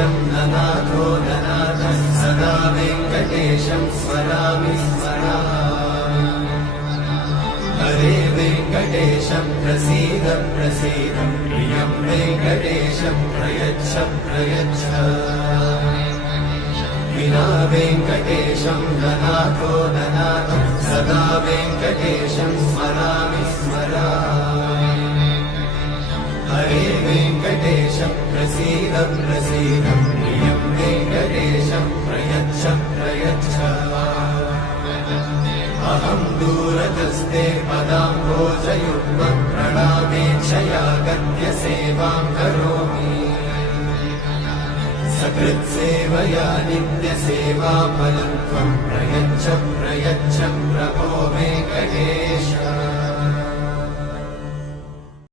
वेङ्कटेशं ननाथो ननाथः सदा वेङ्कटेशं स्मरामि स्मरामि हरे वेङ्कटेशं प्रसीद प्रसीद प्रियं वेङ्कटेशं प्रयच्छ प्रयच्छ विना वेङ्कटेशं ननाथो ननाथः सदा वेङ्कटेशं स्मरामि स्मरामि हरे वेङ्कटेशं प्रसीद प्रसीद प्रियं वेङ्कटेशं प्रयच्छ प्रयच्छ अहं दूरतस्ते पदाम्भोजयुग्मं प्रणामेच्छया गद्यसेवां करोमि सकृत्सेवया नित्यसेवाफलं त्वं प्रयच्छ प्रयच्छ प्रभो वेङ्कटेश